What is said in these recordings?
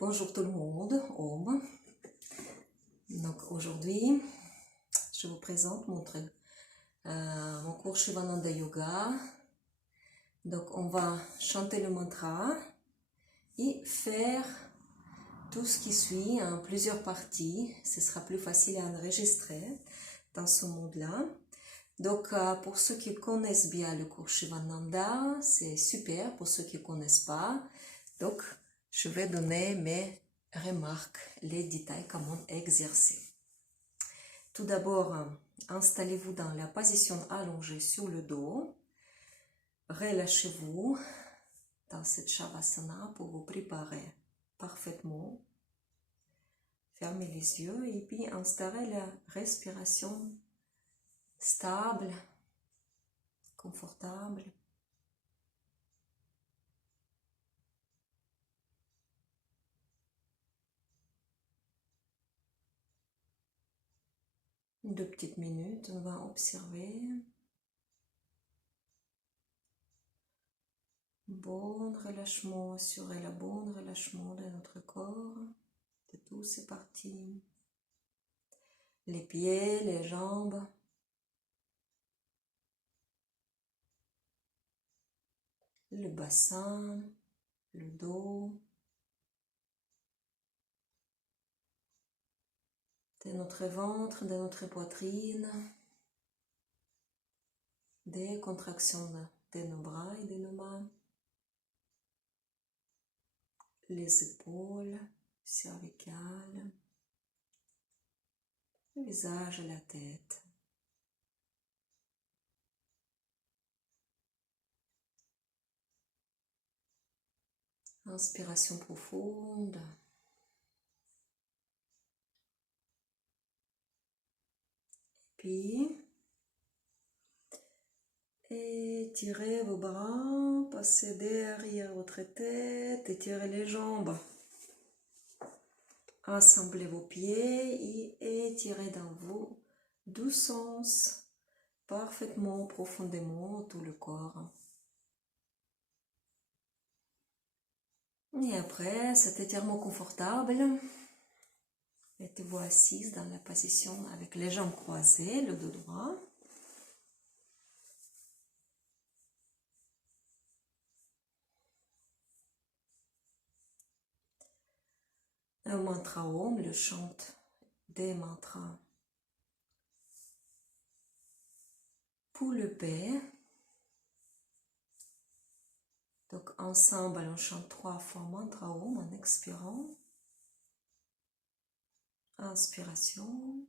Bonjour tout le monde, Om. Donc aujourd'hui, je vous présente mon cours Shivananda Yoga. Donc on va chanter le mantra et faire tout ce qui suit en plusieurs parties. Ce sera plus facile à enregistrer dans ce mode-là. Donc pour ceux qui connaissent bien le cours Shivananda, c'est super. Pour ceux qui ne connaissent pas, donc je vais donner mes remarques, les détails, comment exercer. Tout d'abord, installez-vous dans la position allongée sur le dos. Relâchez-vous dans cette Shavasana pour vous préparer parfaitement. Fermez les yeux et puis installez la respiration stable, confortable. Deux petites minutes, on va observer. Bon relâchement, assurez le bon relâchement de notre corps, de toutes ces parties. Les pieds, les jambes. Le bassin, le dos. De notre ventre, de notre poitrine. Des contractions de nos bras et de nos mains. Les épaules, cervicales. Le visage et la tête. Inspiration profonde. Puis, étirez vos bras, passez derrière votre tête, étirez les jambes. Assemblez vos pieds et étirez dans vos deux sens, parfaitement, profondément, tout le corps. Et après cet étirement confortable, mettez-vous assise dans la position avec les jambes croisées, le dos droit. Un mantra Om, le chante des mantras pour le paix. Donc ensemble, on chante 3 fois mantra Om en expirant. Inspiration.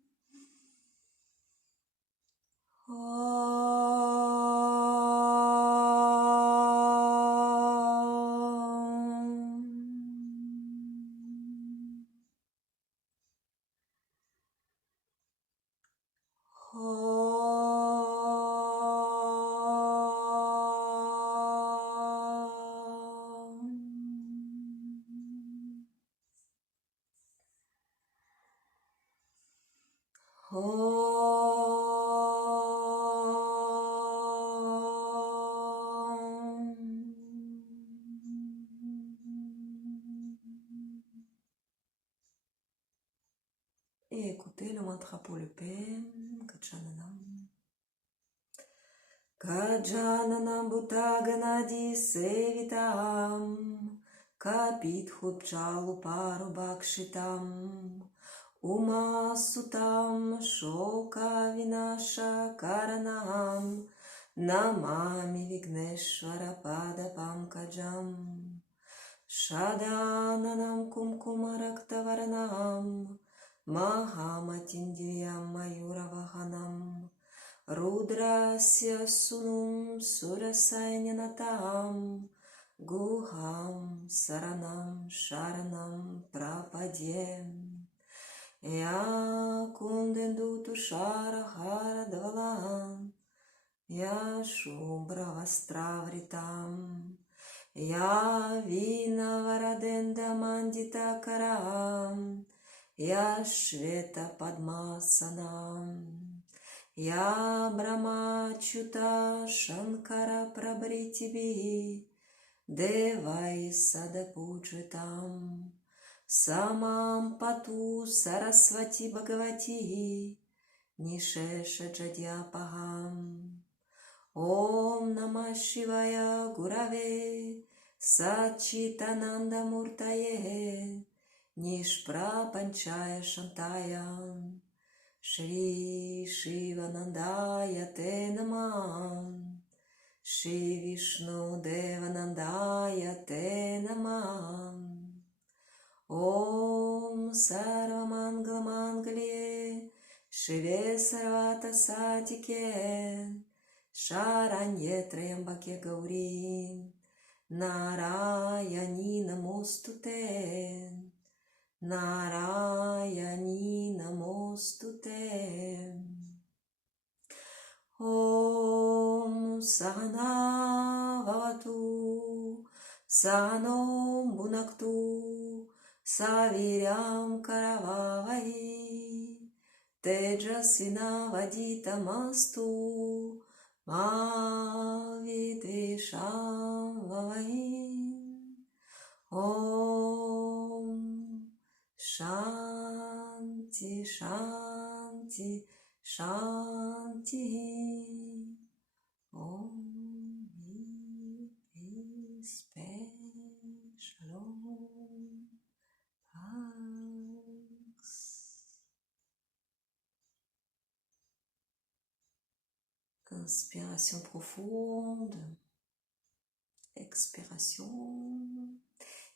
Et écoutez le mantra pour le paix, Gajananam. Gajananam Bhutaganadi Sevitam Kapithupchaluparubakshitam Uma Sutam Shoka Vinasha Karanam Namami Vigneshwara Pada Pankajam Shadananam Kumkumaraktavarnam Mahamatindiyam Mayuravahanam Rudrasya Sunum Surasainanatam Guham Saranam Sharanam Prapadyem Ya Kundendu Tushara Haradvalam Ya Shubravastravritam Ya Vinavaradenda Mandita Karam Ya Shveta Padmasanam Ya Brahmachyuta Shankara Prabhritivi Devai Sadapujitam Samam Patu Saraswati Bhagavati Nishesha Jadyapaham. Om Namah Shivaya Gurave Satchitananda Murtaye Nishprapanchaya Shantaya Shri Shivanandaya Te Namah Shri Vishnu Devanandaya Te Namah Om Sarvamangala Mangalye Shive Sarvata Satike Sharanye Trayambake Gauri Narayani Namostute Narayani Namostute Om Sahana Vavatu Sahano Bhunaktu Saviryam Karavavahi Tejasvina Vaditamastu Ma Vidvisham Vavahi Om Shanti Shanti Shanti Om Peace, Shalom, thanks. Inspiration profonde, expiration.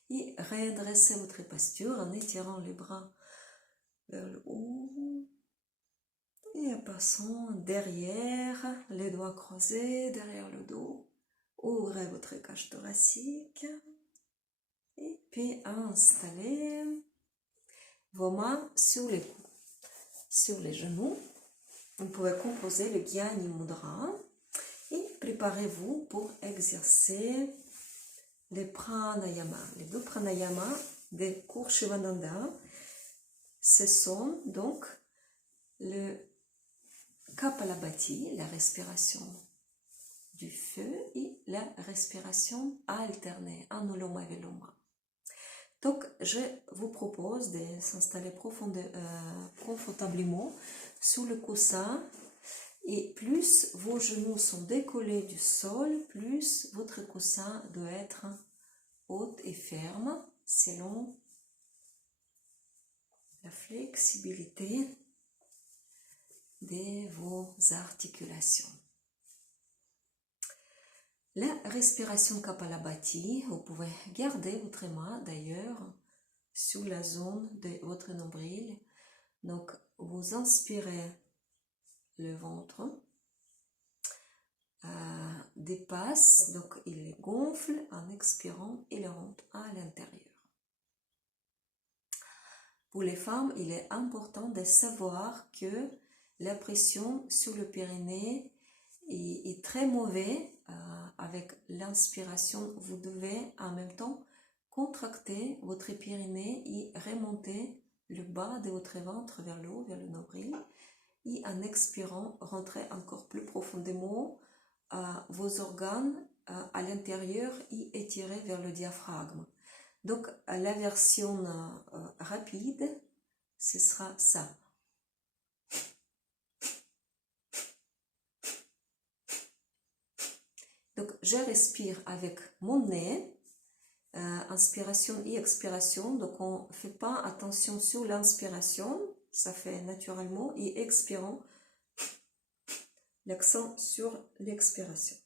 Et redressez votre posture en étirant les bras vers le haut. Et en passant derrière, les doigts croisés derrière le dos. Ouvrez votre cage thoracique. Et puis installez vos mains sur les coudes, sur les genoux. Vous pouvez composer le Gyani Mudra. Et préparez-vous pour exercer les pranayamas. Les deux pranayamas des cours Shivananda, ce sont donc le Kapalabhati, la respiration du feu, et la respiration alternée, Anuloma Viloma. Donc, je vous propose de s'installer confortablement sous le coussin. Et plus vos genoux sont décollés du sol, plus votre coussin doit être haut et ferme selon la flexibilité de vos articulations. La respiration Kapalabhati, vous pouvez garder votre main d'ailleurs sous la zone de votre nombril. Donc, vous inspirez, le ventre dépasse, donc il gonfle en expirant, il rentre à l'intérieur. Pour les femmes, il est important de savoir que la pression sur le périnée est très mauvaise. Avec l'inspiration, vous devez en même temps contracter votre périnée et remonter le bas de votre ventre vers le haut, vers le nombril. Et en expirant, rentrez encore plus profondément vos organes à l'intérieur et étirez vers le diaphragme. Donc, la version rapide, ce sera ça. Donc, je respire avec mon nez, inspiration et expiration. Donc, on ne fait pas attention sur l'inspiration, ça fait naturellement, et expirant, l'accent sur l'expiration.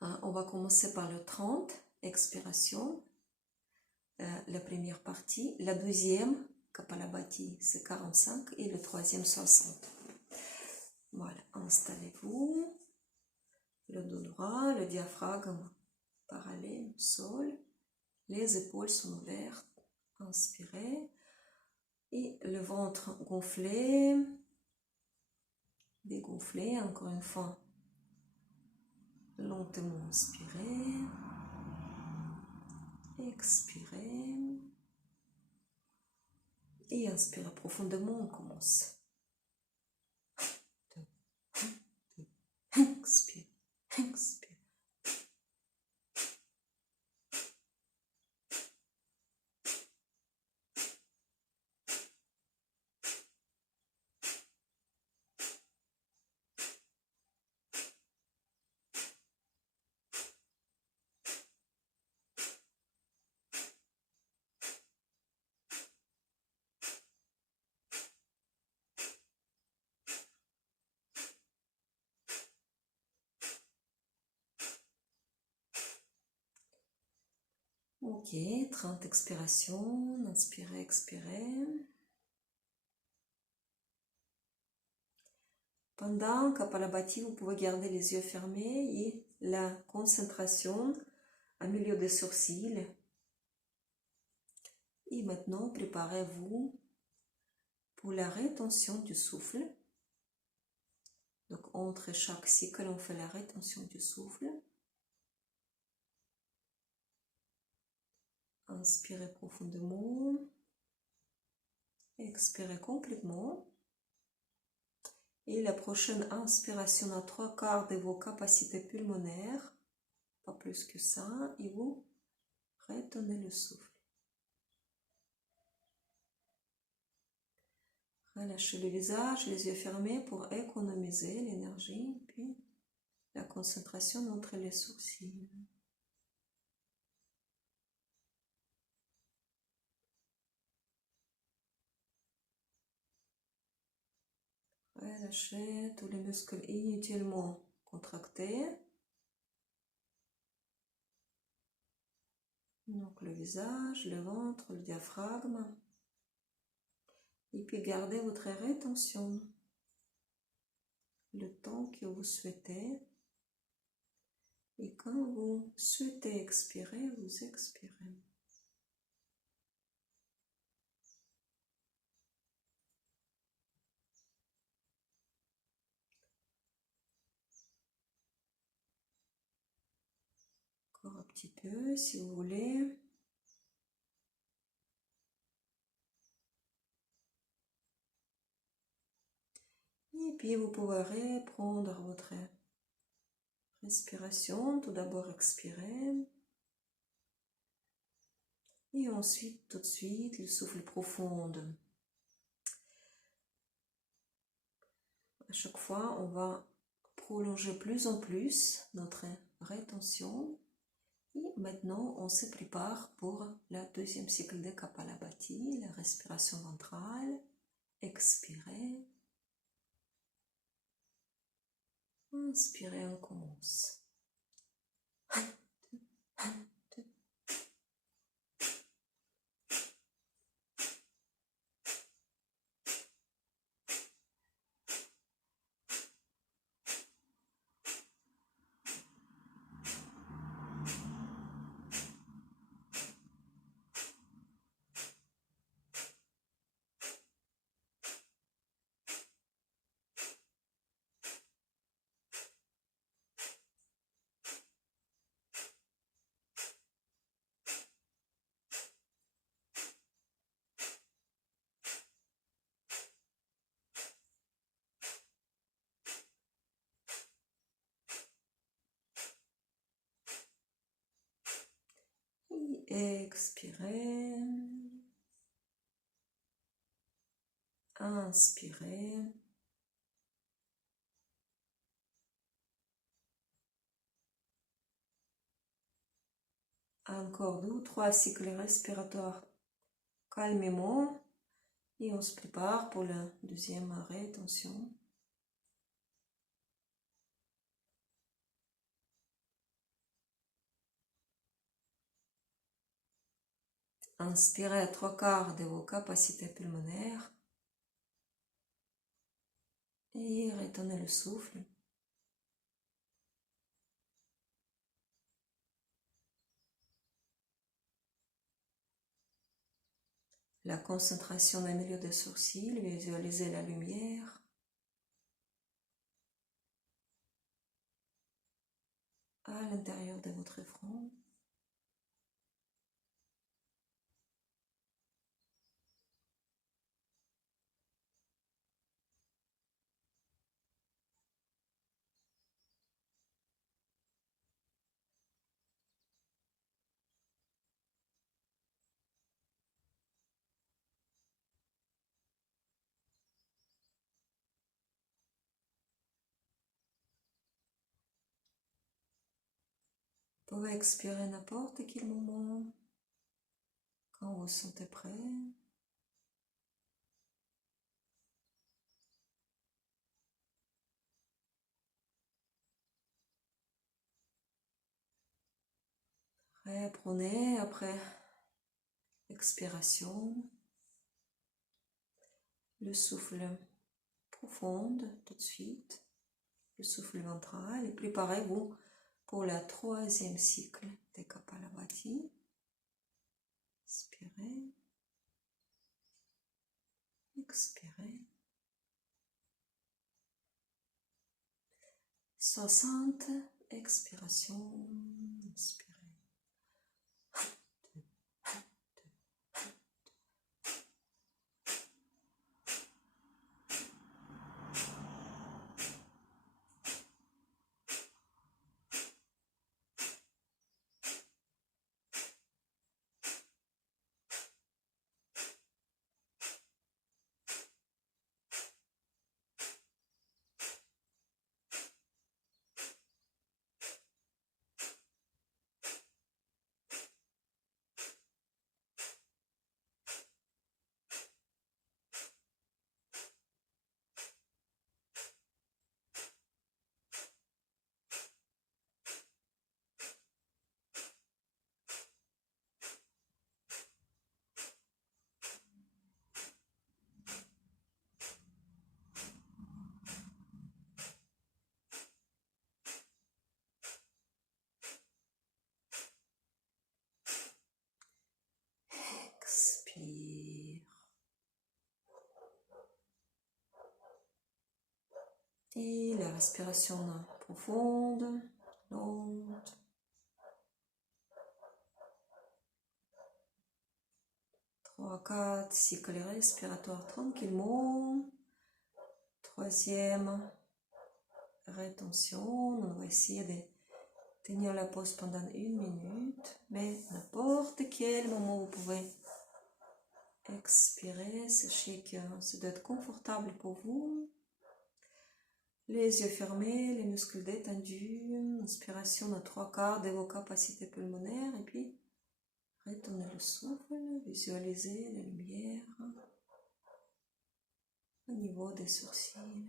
On va commencer par le 30, expiration, la première partie. La deuxième, Kapalabhati, c'est 45 et le troisième, 60. Voilà, installez-vous. Le dos droit, le diaphragme parallèle au sol. Les épaules sont ouvertes. Inspirez. Et le ventre gonflé. Dégonflé, encore une fois. Lentement inspirez. Expirez. Et inspirez profondément, on commence. Expire, expire. Ok, 30 expirations, inspirez, expirez. Pendant Kapalabhati, vous pouvez garder les yeux fermés et la concentration au milieu des sourcils. Et maintenant, préparez-vous pour la rétention du souffle. Donc, entre chaque cycle, on fait la rétention du souffle. Inspirez profondément. Expirez complètement. Et la prochaine inspiration à 3/4 de vos capacités pulmonaires, pas plus que ça, et vous retenez le souffle. Relâchez le visage, les yeux fermés pour économiser l'énergie, puis la concentration entre les sourcils. Relâchez tous les muscles inutilement contractés. Donc le visage, le ventre, le diaphragme. Et puis gardez votre rétention le temps que vous souhaitez. Et quand vous souhaitez expirer, vous expirez. Encore un petit peu si vous voulez. Et puis vous pouvez reprendre votre respiration. Tout d'abord expirer. Et ensuite, tout de suite, le souffle profond. À chaque fois, on va prolonger plus en plus notre rétention. Et maintenant, on se prépare pour le deuxième cycle de Kapalabhati, la respiration ventrale. Expirez. Inspirez, on commence. Et expirez. Inspirez. Encore 2 ou 3 cycles respiratoires calmement. Et on se prépare pour la deuxième rétention. Inspirez à 3/4 de vos capacités pulmonaires. Et retenez le souffle. La concentration au milieu des sourcils, visualisez la lumière. À l'intérieur de votre front. Vous pouvez expirer à n'importe quel moment, quand vous vous sentez prêt. Reprenez après expiration le souffle profond tout de suite, le souffle ventral, et préparez-vous pour la troisième cycle des Kapalabhati. Inspirez, expirez. 60 expirations, inspirez. Expire. Et la respiration profonde, lente. Trois, quatre cycles respiratoires tranquillement. Troisième, rétention. On va essayer de tenir la pause pendant 1 minute, mais n'importe quel moment vous pouvez expirer. Sachez que ça doit être confortable pour vous. Les yeux fermés, les muscles détendus. Inspiration de 3/4 de vos capacités pulmonaires, et puis retenez le souffle, visualisez la lumière au niveau des sourcils.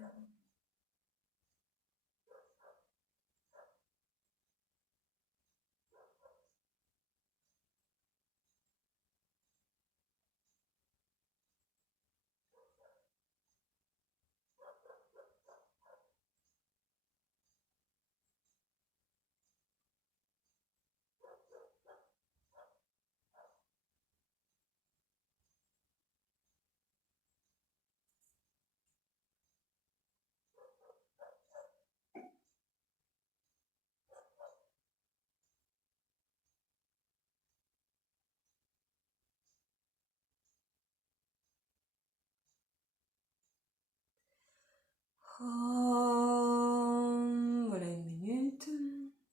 Voilà 1 minute.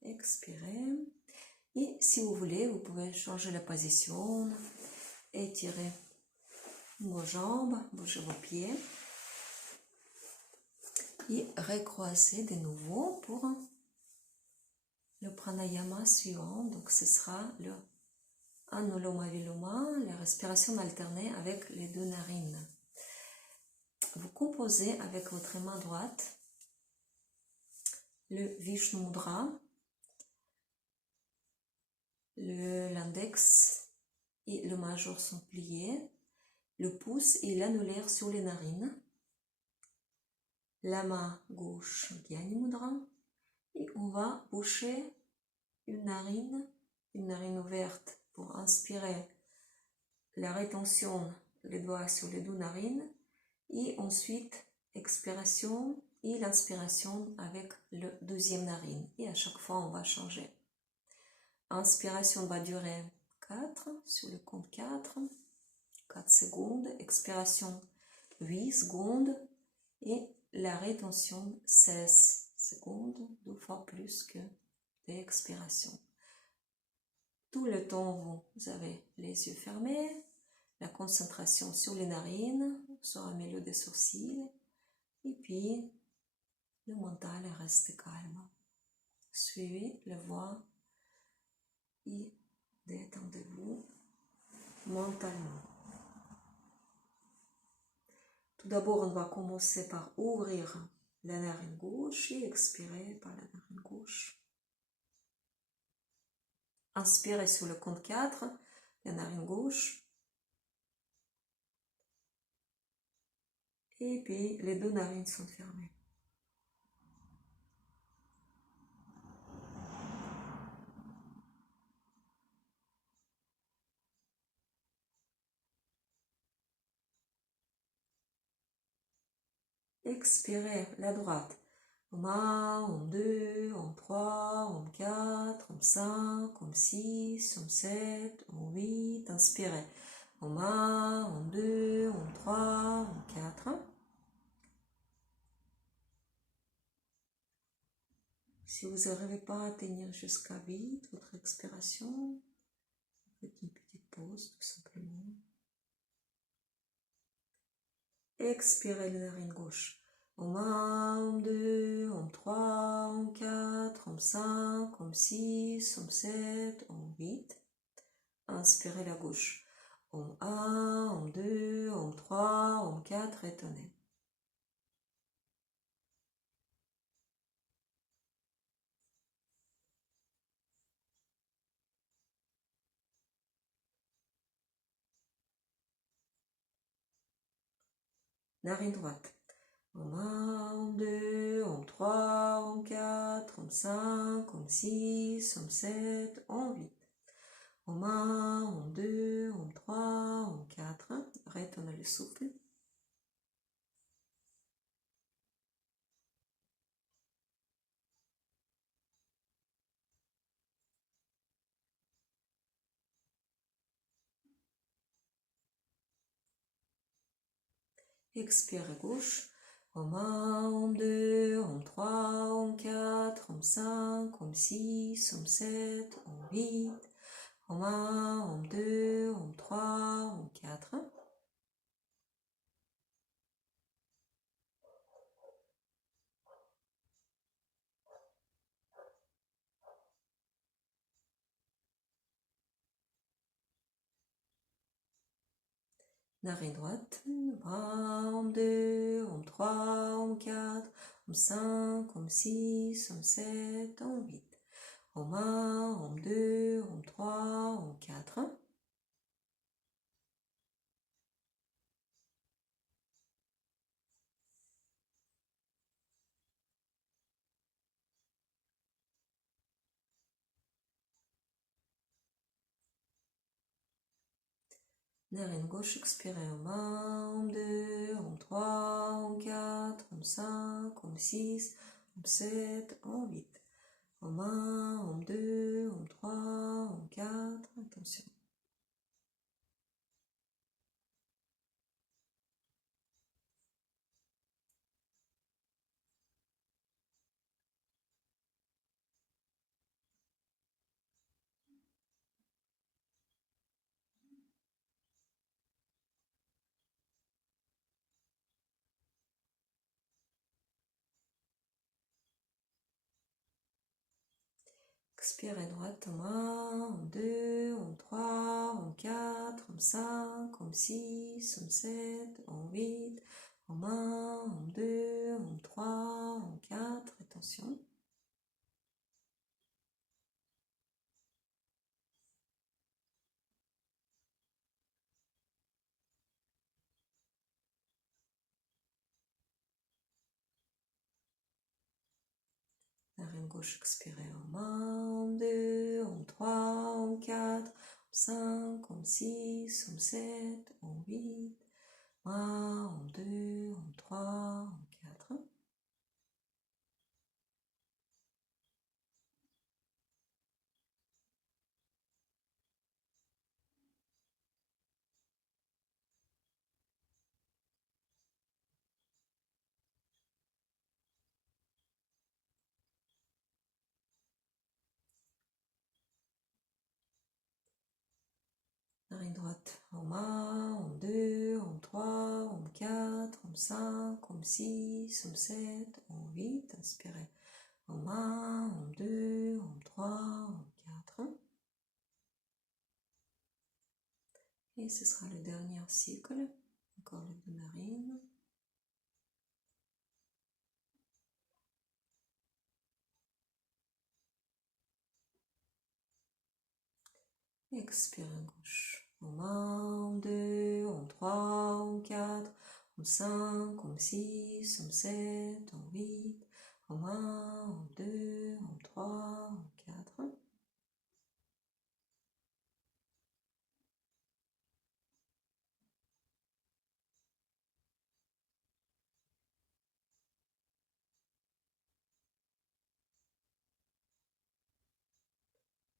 Expirez. Et si vous voulez, vous pouvez changer la position, étirer vos jambes, bouger vos pieds et recroiser de nouveau pour le pranayama suivant. Donc ce sera le Anuloma Viloma, la respiration alternée avec les 2 narines. Vous composez avec votre main droite le Vishnu Mudra, l'index et le majeur sont pliés, le pouce et l'annulaire sur les narines, la main gauche Gyani Mudra, et on va boucher une narine ouverte pour inspirer la rétention, les doigts sur les 2 narines, et ensuite expiration et l'inspiration avec le 2e narine, et à chaque fois on va changer. Inspiration va durer 4 sur le compte 4 secondes, expiration 8 secondes et la rétention 16 secondes, 2 fois plus que l'expiration. Tout le temps vous avez les yeux fermés, la concentration sur les narines, sur le milieu des sourcils, et puis le mental reste calme. Suivez la voix et détendez-vous mentalement. Tout d'abord, on va commencer par ouvrir la narine gauche et expirer par la narine gauche. Inspirez sur le compte 4, la narine gauche. Et puis les deux narines sont fermées. Expirez la droite. Om 1, Om 2, Om 3, Om 4, Om 5, Om 6, Om 7, Om 8. Inspirez. Om 1, Om 2, Om 3, Om 4. Si vous n'arrivez pas à tenir jusqu'à 8, votre expiration, faites une petite pause tout simplement. Expirez la narine gauche. Om 1, Om 2, Om 3, Om 4, Om 5, Om 6, Om 7, Om 8. Inspirez la gauche. Om 1, Om 2, Om 3, Om 4, retenez. Narine droite. Om 1, Om 2, Om 3, Om 4, Om 5, Om 6, Om 7, Om 8. Om 1, Om 2, Om 3, Om 4. Retenez le souffle. Expirez gauche. Om 1, Om 2, Om 3, Om 4, Om 5, Om 6, Om 7, Om 8. Om 1, Om 2, Om 3, Om 4. Narine droite. Om 1, Om 2, Om 3, Om 4, Om 5, Om 6, Om 7, Om 8. Om 1, Om 2, Om 3, Om 4. Narine gauche, expirez. Om 1, Om 2, Om 3, Om 4, Om 5, Om 6, Om 7, Om 8. Om 1, Om 2, Om 3, Om 4. Attention. Expirez droite. Om 1, Om 2, Om 3, Om 4, Om 5, Om 6, Om 7, Om 8. Om 1, Om 2, Om 3, Om 4. Attention. Narine gauche, expirez. Om 1, Om 2, Om 3, Om 4, Om 5, Om 6, Om 7, Om 8. Om 1, Om 2, Om 3, Om 4. Narine droite. Om 1, Om 2, Om 3, Om 4, Om 5, Om 6, Om 7, Om 8. Inspirez. Om 1, Om 2, Om 3, Om 4. Et ce sera le dernier cycle. Encore les deux narines. Expire à gauche. En 1, en 2, en 3, en 4, en 5, en 6, en 7, en 8, en 1, en 2, en 3, en 4.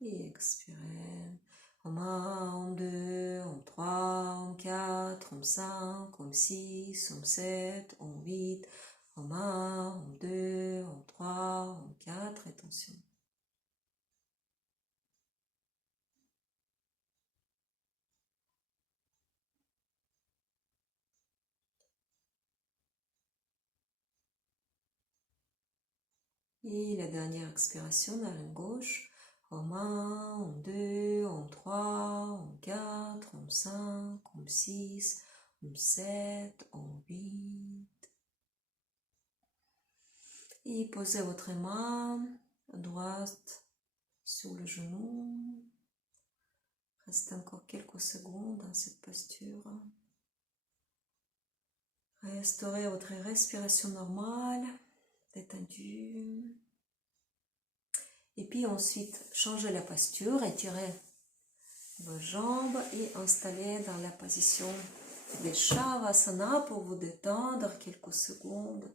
Et expirez. En 1, en 2, en 3, en 4, en 5, en 6, en 7, en 8, en 1, en 2, en 3, en 4. Attention. Et la dernière expiration, la main gauche. En 1, en 2, en 3, en 4, en 5, en 6, en 7, en 8. Et posez votre main droite sur le genou. Restez encore quelques secondes dans cette posture. Restaurez votre respiration normale, détendue. Et puis ensuite, changez la posture, étirez vos jambes et installez dans la position des Shavasana pour vous détendre quelques secondes.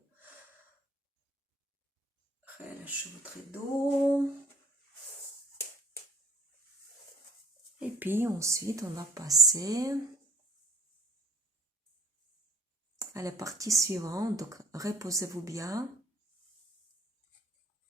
Relâchez votre dos. Et puis ensuite, on va passer à la partie suivante. Donc, reposez-vous bien.